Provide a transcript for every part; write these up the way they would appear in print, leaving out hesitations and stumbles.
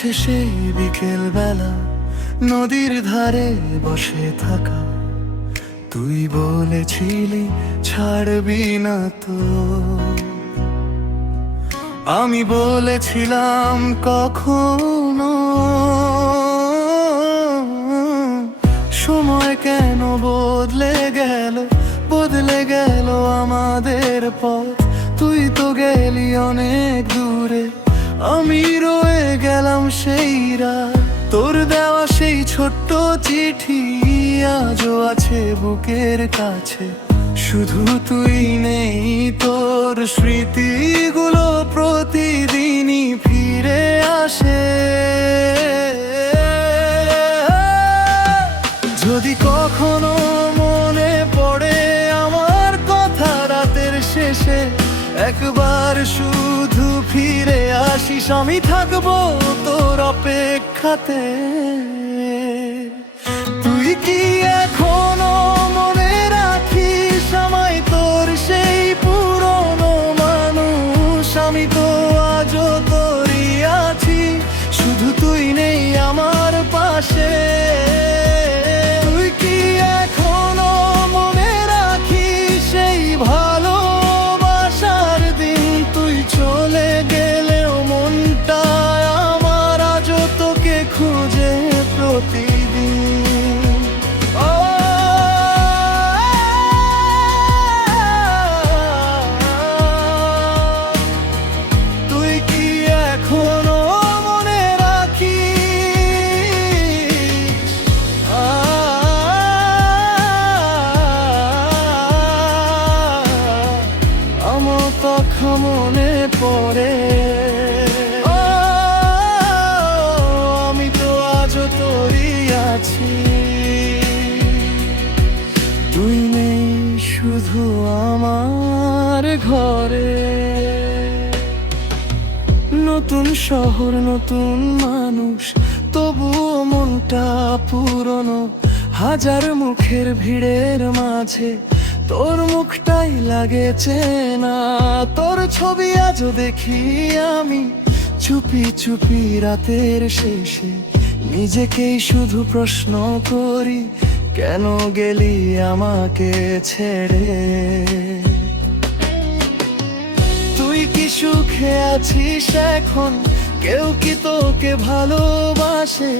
আছে সেই বিকেল বেলা, নদীর ধারে বসে থাকা। তুই বলেছিলি ছাড়বি না তো, আমি বলেছিলাম কখনো। সময় কেন বদলে গেল, বদলে গেল আমাদের পথ। তুই তো গেলি অনেক দূরে, আমি রয়ে গেলাম সেই রাত। তোর দেওয়া সেই ছোট্ট চিঠি আজও আছে বুকের কাছে। শুধু তুই নেই, তোর স্মৃতিগুলো প্রতিদিনই ফিরে আসে। যদি কখনো মনে পড়ে আমার কথা রাতের শেষে, একবার শুধু ফিরে আসিস, আমি থাকবো তোর অপেক্ষাতে। তুই কি এখনো মনে রাখিস আমায়, তোর সেই পুরনো মানুষ? আমি তো আজও তোরই আছি, শুধু তুই নেই আমার পাশে। তুই কি এখনো মনে রাখিস সেই ভালোবাসার দিন? তুই চলে গেলেও মনটা আমার আজও তোকে খুঁজে প্রতিদিন। তুই কি এখনো মনে রাখিস আমার কথা মনে পড়ে? আমি তো আজও তোরই আছি, তুই নেই শুধু আমার ঘরে। নতুন শহর, নতুন মানুষ, তবুও মনটা পুরনো। হাজার মুখের ভিড়ের মাঝে তোর মুখটাই লাগে চেনা। তোর ছবি আজও দেখি আমি চুপি চুপি রাতের শেষে। নিজেকেই শুধু প্রশ্ন করি, কেন গেলি আমাকে ছেড়ে? তুই কি সুখে আছিস এখন? কেউ কি তোকে ভালোবাসে?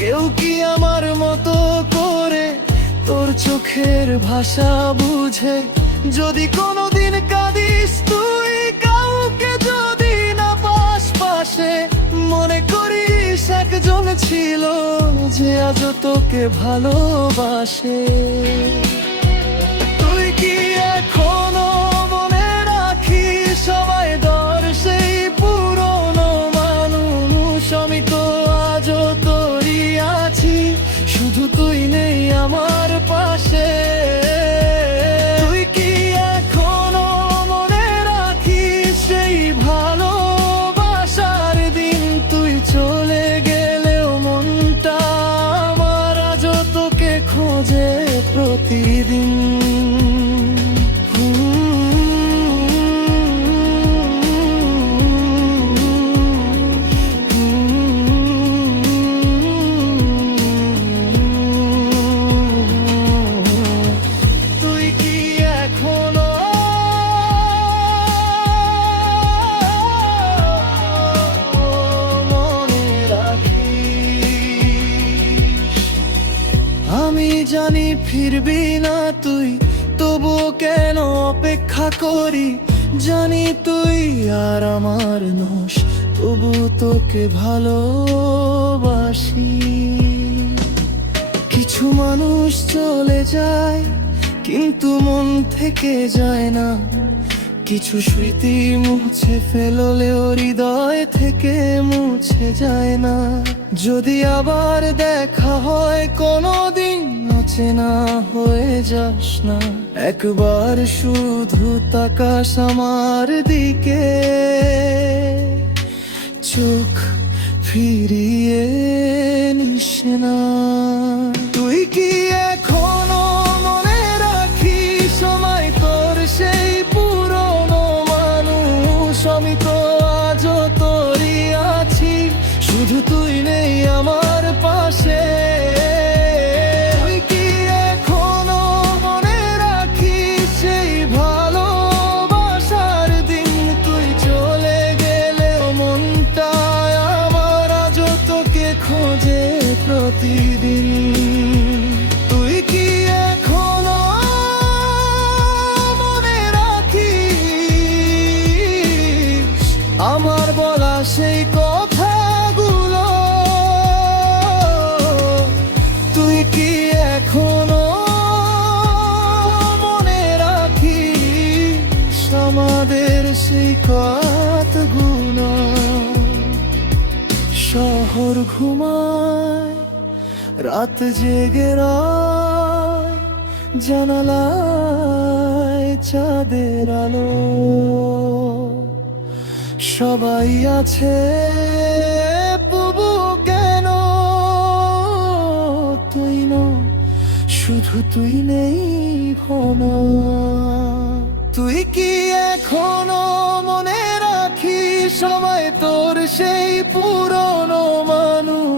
কেউ কি আমার মতো করে তোর চোখের ভাষা বুঝে? যদি কোনোদিন কাঁদিস তুই, কাউকে যদি না পাস পাশে, মনে করিস একজন ছিল যে আজও তোকে ভালোবাসে। তুই কি এখনো মনে রাখিস সবাই দর সেই পুরনো মানুষ? আমি তো আজও তোরই আছি, শুধু তুই নেই আমার পাশে। তুই কি এখনো মনে রাখিস সেই ভালোবাসার দিন? তুই চলে গেলেও মনটা আমার আজও তোকে খোঁজে প্রতিদিন। আমি জানি ফিরবি না তুই, তবু কেন অপেক্ষা করি? জানি তুই আর আমার নোস, তবু তোকে ভালোবাসি। কিছু মানুষ চলে যায় কিন্তু মন থেকে যায় না। কিছু স্মৃতি মুছে ফেললেও হৃদয় থেকে মুছে যায় না। যদি আবার দেখা হয় কোনোদিন, অচেনা হয়ে যাস না। একবার শুধু তাকাস আমার দিকে, চোখ ফিরিয়ে নিস না। তুই কি এখনো মনে রাখিস আমায়, তোর সেই পুরনো মানুষ? আমি তো আজও তোরই আছি, শুধু তুই প্রতিদিন। তুই কি এখনো মনে রাখিস আমার বলা সেই কথাগুলো? তুই কি এখনো মনে রাখিস আমাদের সেই কথাগুলো? শহর ঘুমায়, রাত জেগে রয়, জানালায় চাঁদের আলো। সবাই আছে তবু কেন তুই না, শুধু তুই নেই ভনা। তুই কি এখনো মনে রাখিস সবাই তোর সেই পুরনো মানুষ?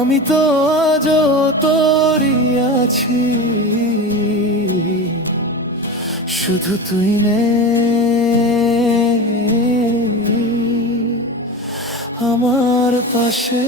আমি তো আজও তোরই আছি, শুধু তুই নেই আমার পাশে।